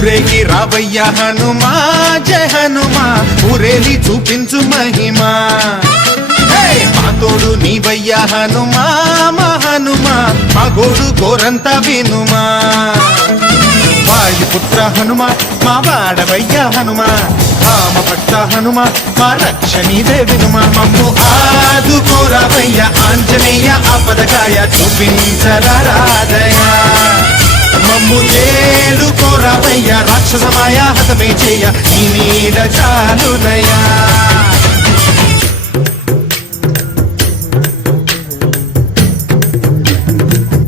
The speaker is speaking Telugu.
ఊరేగి రావయ్య హనుమా జయ హనుమా ఊరేలి చూపించు మహిమా మా తోడు నీవయ్య హనుమా మా హనుమా మా గోడు గోరంత వినుమా వాయుపుత్ర హనుమ మా వాడవయ్య హనుమ రామభక్త హనుమ మా రక్షణీదే వినుమ మమ్ము ఆదుకోరావయ్య ఆంజనేయ ఆపదకాయ చూపించరాదయ మమ్ము ఏలుకోరావయ్య రాక్షసమాయ హతమే చేయ నీ నీడ చాలునయా